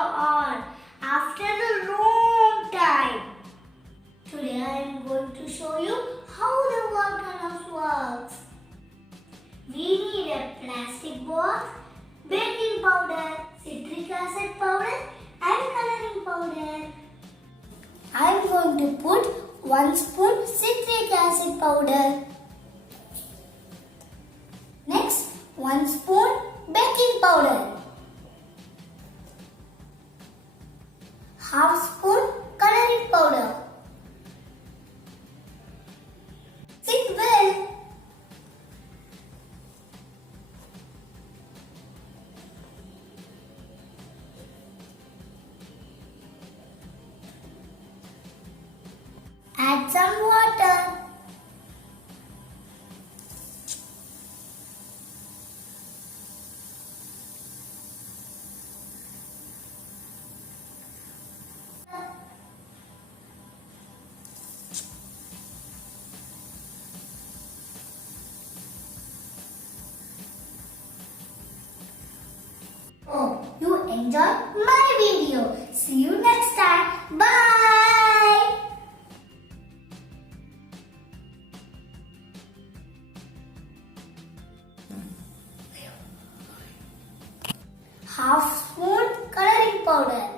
on after a long time. Today I am going to show you how the volcanoes works. We need a plastic box, baking powder, citric acid powder and coloring powder. I am going to put 1 spoon citric acid powder. Next, 1 spoon baking powder. Half spoon coloring powder. Mix well. Add some water. Oh, you enjoyed my video. See you next time. Bye. Half spoon coloring powder.